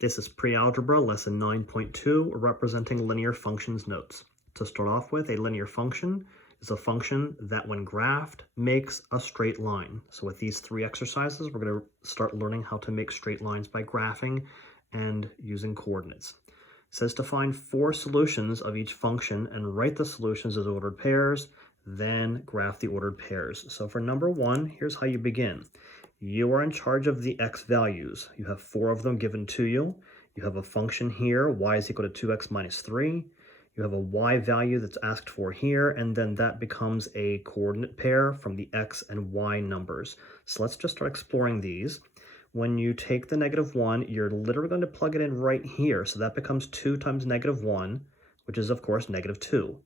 This is Pre-Algebra, Lesson 9.2, representing linear functions notes. To start off with, a linear function is a function that, when graphed, makes a straight line. So with these three exercises, we're going to start learning how to make straight lines by graphing and using coordinates. It says to find four solutions of each function and write the solutions as ordered pairs, then graph the ordered pairs. So for number one, here's how you begin. You are in charge of the x values. You have four of them given to you. You have a function here, y is equal to 2x minus 3. You have a y value that's asked for here, and then that becomes a coordinate pair from the x and y numbers. So let's just start exploring these. When you take the -1, you're literally going to plug it in right here. So that becomes 2 times -1, which is, of course, -2.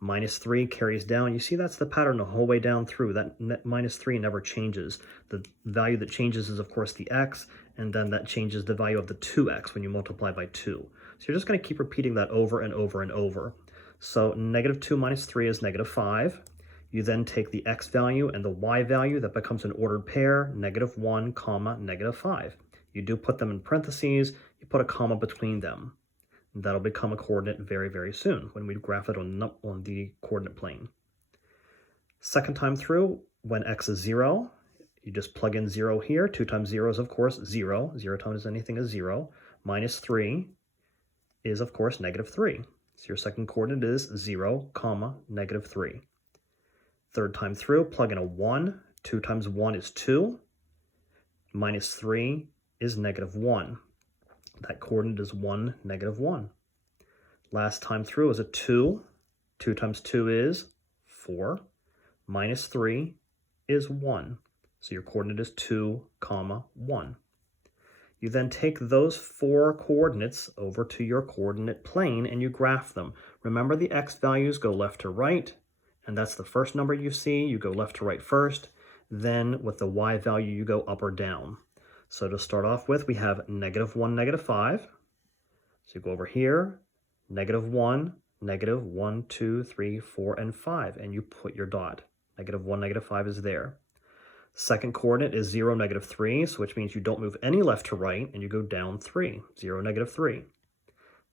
Minus 3 carries down. You see that's the pattern the whole way down through. That -3 never changes. The value that changes is, of course, the x, and then that changes the value of the 2x when you multiply by 2. So you're just going to keep repeating that over and over and over. So -2 minus 3 is -5. You then take the x value and the y value. That becomes an ordered pair, -1, comma, -5. You do put them in parentheses. You put a comma between them. That'll become a coordinate very, very soon when we graph it on the coordinate plane. Second time through, when x is 0, you just plug in 0 here. 2 times 0 is, of course, 0. 0 times anything is 0. Minus 3 is, of course, -3. So your second coordinate is 0, comma, -3. Third time through, plug in a 1. 2 times 1 is 2. Minus 3 is -1. That coordinate is 1, -1. Last time through is a 2. 2 times 2 is 4. Minus 3 is 1. So your coordinate is 2, comma, 1. You then take those four coordinates over to your coordinate plane and you graph them. Remember, the x values go left to right, and that's the first number you see. You go left to right first. Then with the y value, you go up or down. So to start off with, we have -1, -5. So you go over here, -1, -1, 2, 3, 4, and 5, and you put your dot. -1, -5 is there. Second coordinate is 0, -3, so which means you don't move any left to right, and you go down 3, 0, -3.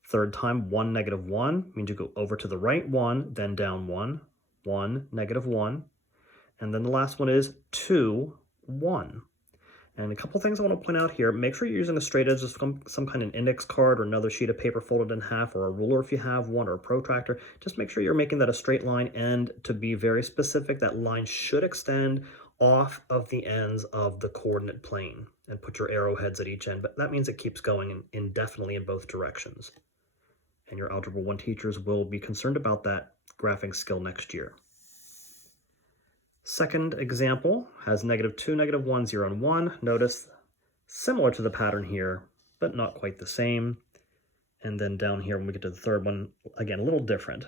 Third time, 1, -1, means you go over to the right 1, then down 1, 1, -1. And then the last one is 2, 1. And a couple things I want to point out here. Make sure you're using a straight edge, some kind of index card or another sheet of paper folded in half, or a ruler if you have one, or a protractor. Just make sure you're making that a straight line, and to be very specific, that line should extend off of the ends of the coordinate plane, and put your arrowheads at each end. But that means it keeps going indefinitely in both directions. And your Algebra 1 teachers will be concerned about that graphing skill next year. Second example has -2, -1, 0, and 1. Notice, similar to the pattern here, but not quite the same. And then down here, when we get to the third one, again, a little different.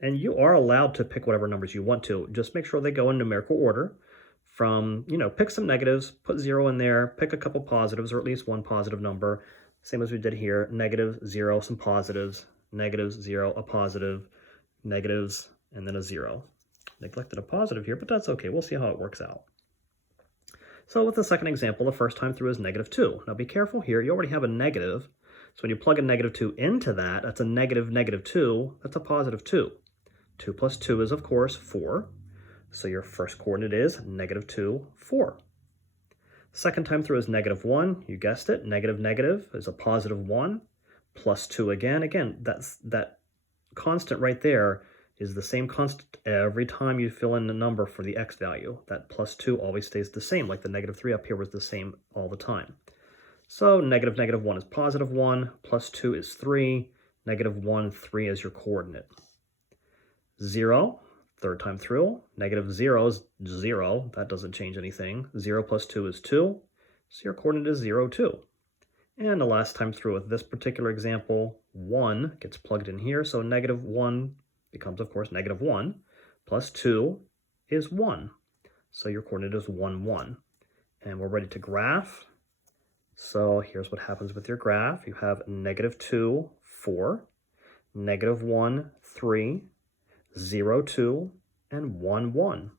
And you are allowed to pick whatever numbers you want to. Just make sure they go in numerical order. From, pick some negatives, put 0 in there, pick a couple positives, or at least one positive number. Same as we did here, -0, some positives, -0, a positive, negatives, and then a 0. Neglected a positive here, but that's okay. We'll see how it works out. So with the second example, the first time through is -2. Now be careful here. You already have a negative. So when you plug a -2 into that, that's a -2. That's a +2. 2 plus 2 is, of course, 4. So your first coordinate is -2, 4. Second time through is -1. You guessed it. Negative is a +1. Plus 2 again. Again, that constant right there is the same constant every time you fill in the number for the x value. That +2 always stays the same, like the -3 up here was the same all the time. So -1 is +1, plus 2 is 3, -1, 3 is your coordinate. 0, third time through, -0 is 0, that doesn't change anything. 0 plus 2 is 2, so your coordinate is 0, 2. And the last time through with this particular example, 1 gets plugged in here, so -1 becomes, of course, -1, plus 2 is 1. So your coordinate is 1, 1. And we're ready to graph. So here's what happens with your graph. You have -2, 4, -1, 3, 0, 2, and 1, 1.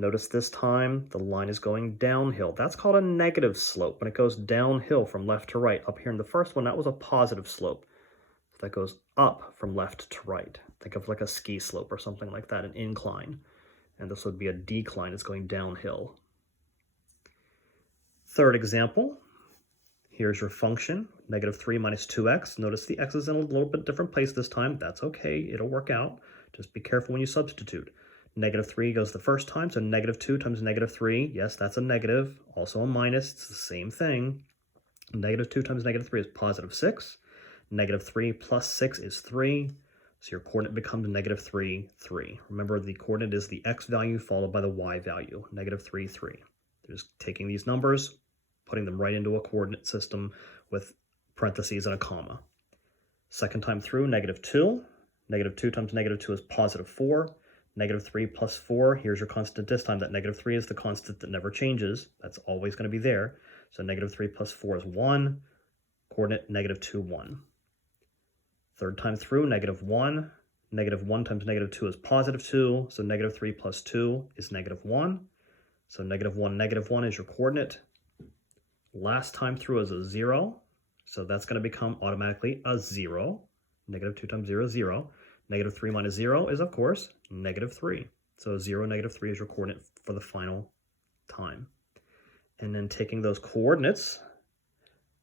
Notice this time the line is going downhill. That's called a negative slope when it goes downhill from left to right. Up here in the first one, that was a positive slope. That goes up from left to right. Think of like a ski slope or something like that, an incline. And this would be a decline, it's going downhill. Third example, here's your function, -3 minus 2x. Notice the x is in a little bit different place this time. That's okay, it'll work out. Just be careful when you substitute. -3 goes the first time, so -2 times -3. Yes, that's a negative, also a minus, it's the same thing. -2 times -3 is +6. -3 plus 6 is 3. So your coordinate becomes -3, 3. Remember, the coordinate is the x value followed by the y value, -3, 3. Just taking these numbers, putting them right into a coordinate system with parentheses and a comma. Second time through, -2. -2 times -2 is +4. -3 plus 4, here's your constant this time. That -3 is the constant that never changes. That's always going to be there. So -3 plus 4 is 1. Coordinate -2, 1. Third time through, -1. -1 times -2 is +2. So -3 plus 2 is -1. So -1 is your coordinate. Last time through is a 0. So that's going to become automatically a 0. -2 times 0 is 0. -3 minus 0 is, of course, -3. So 0, -3 is your coordinate for the final time. And then taking those coordinates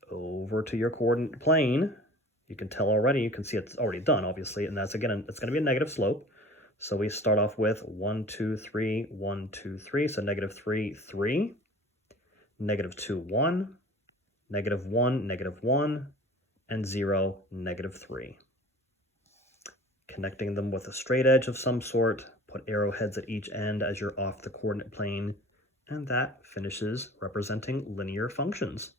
over to your coordinate plane, you can tell already, you can see it's already done, obviously, and that's, again, it's going to be a negative slope. So we start off with 1, 2, 3, 1, 2, 3, so -3, 3, -2, 1, -1, -1, and 0, -3. Connecting them with a straight edge of some sort, put arrowheads at each end as you're off the coordinate plane, and that finishes representing linear functions.